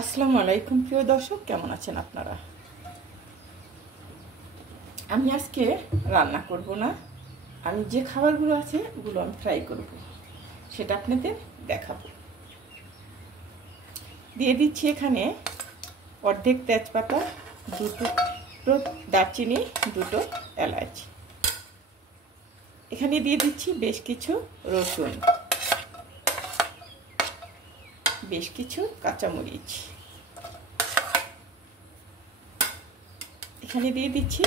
আসসালামু আলাইকুম প্রিয় দর্শক, কেমন আছেন আপনারা? আমি আজকে রান্না করব না, আমি যে খাবারগুলো আছে ওগুলো আমি ফ্রাই করব, সেটা আপনাদের দেখাবো। দিয়ে দিচ্ছি এখানে অর্ধেক তেজপাতা, দুটো দারচিনি, দুটো এলাচ। এখানে দিয়ে দিচ্ছি বেশ কিছু রসুন, বেশ কিছু কাঁচামরিচ। এখানে দিয়ে দিচ্ছি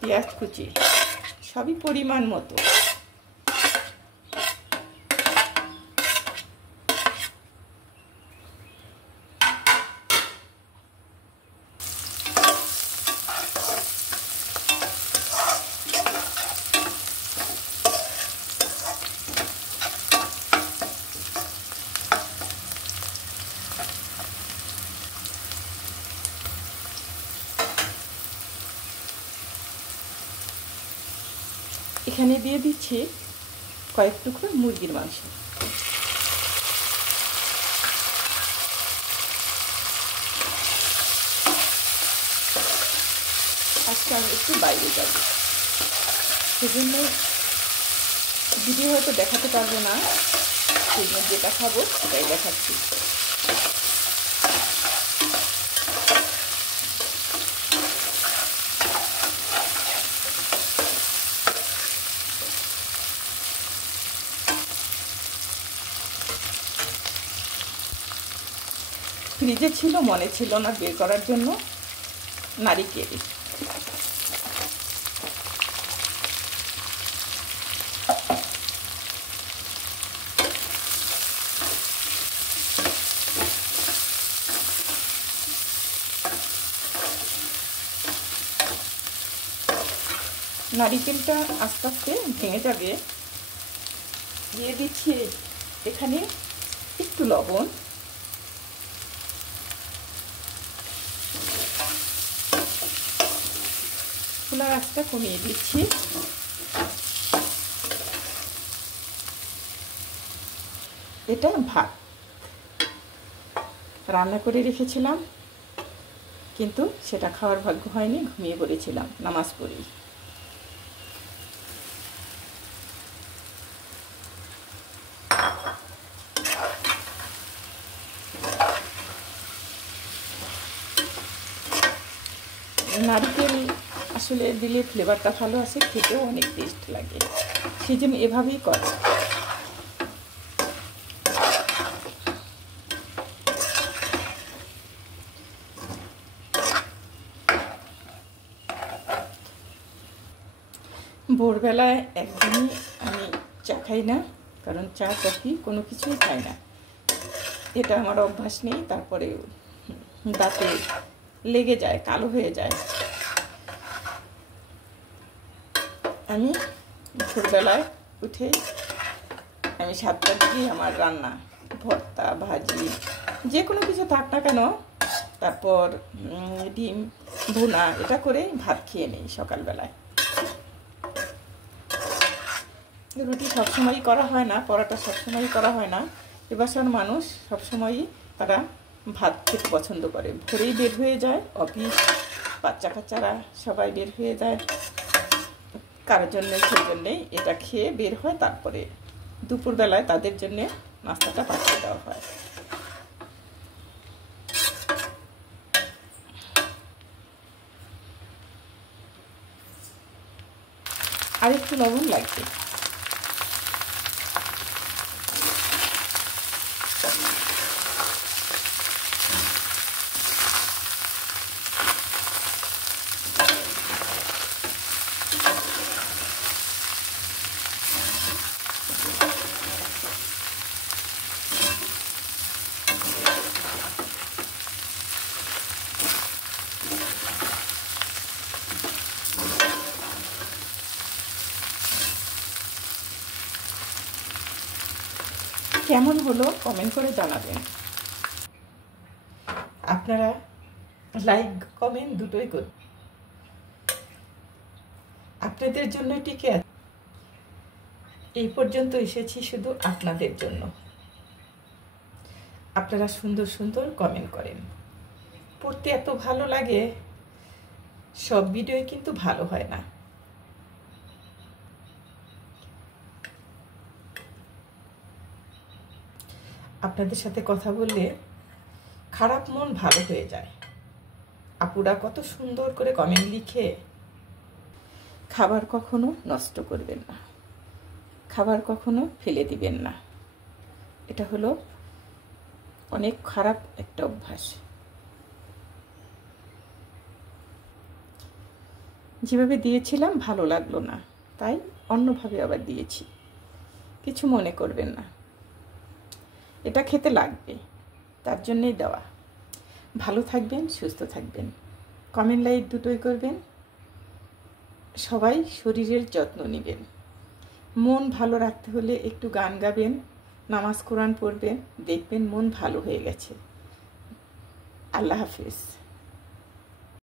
পেঁয়াজ কুচি, সবই পরিমাণ মতো। এখানে দিয়ে দিচ্ছি কয়েক টুকরো মুরগির মাংস। আজকে আমি একটু বাইরে যাব, সেজন্য ভিডিও হয়তো দেখাতে পারবো না, সেজন্য যেটা খাবো সেটাই দেখাচ্ছি। ফ্রিজে ছিল, মনে ছিল না বের করার জন্য। নারিকেল, নারিকেলটা আস্তে আস্তে ভেঙে যাবে। দিয়ে দিচ্ছি এখানে একটু লবণ, চুলার আঁচটা কমিয়ে দিচ্ছি। এটা ভাত রান্না করে রেখেছিলাম, কিন্তু সেটা খাওয়ার ভাগ্য হয়নি, ঘুমিয়ে পড়েছিলাম নামাজ পড়ি। নারকেল আসলে দিলে ফ্লেভারটা ভালো আসে, খেতেও অনেক টেস্ট লাগে, সেজন্য এভাবেই করে। ভোরবেলায় একদমই আমি চা খাই না, কারণ চা কফি কোনো কিছুই খাই না, এটা আমার অভ্যাস নেই। তারপরে দাঁতে লেগে যায়, কালো হয়ে যায়। আমি ভোরবেলায় উঠে আমি 7টার দিকেই আমার রান্না, ভর্তা ভাজি যে কোনো কিছু থাক না কেন, তারপর ডিম ভুনা, এটা করে ভাত খেয়ে নেই সকালবেলায়। রুটি সবসময়ই করা হয় না, পরোটা সবসময়ই করা হয় না। এবাসার মানুষ সবসময়ই তারা ভাত খেতে পছন্দ করে। ভোরেই বের হয়ে যায় অফিস, বাচ্চা কাচ্চারা সবাই বের হয়ে যায় কারোর জন্য, সেই জন্যেই এটা খেয়ে বের হয়। তারপরে দুপুরবেলায় তাদের জন্যে নাস্তাটা পাঠিয়ে দেওয়া হয়। আর একটু লবণ লাগবে। কেমন হলো কমেন্ট করে জানাবেন। আপনারা লাইক কমেন্ট দুটোই করুন, আপনাদের জন্য টিকে আছে। এই পর্যন্ত এসেছি শুধু আপনাদের জন্য। আপনারা সুন্দর সুন্দর কমেন্ট করেন, পড়তে এত ভালো লাগে। সব ভিডিওই কিন্তু ভালো হয় না। আপনাদের সাথে কথা বললে খারাপ মন ভালো হয়ে যায়। আপুরা কত সুন্দর করে কমেন্ট লিখে। খাবার কখনো নষ্ট করবেন না, খাবার কখনো ফেলে দিবেন না, এটা হলো অনেক খারাপ একটা অভ্যাস। যেভাবে দিয়েছিলাম ভালো লাগলো না, তাই অন্যভাবে আবার দিয়েছি, কিছু মনে করবেন না। এটা খেতে লাগবে, তার জন্যই দেওয়া। ভালো থাকবেন, সুস্থ থাকবেন, কমেন্ট লাইক দুটোই করবেন। সবাই শরীরের যত্ন নেবেন। মন ভালো রাখতে হলে একটু গান গাবেন, নামাজ কোরআন পড়বেন, দেখবেন মন ভালো হয়ে গেছে। আল্লাহ হাফিজ।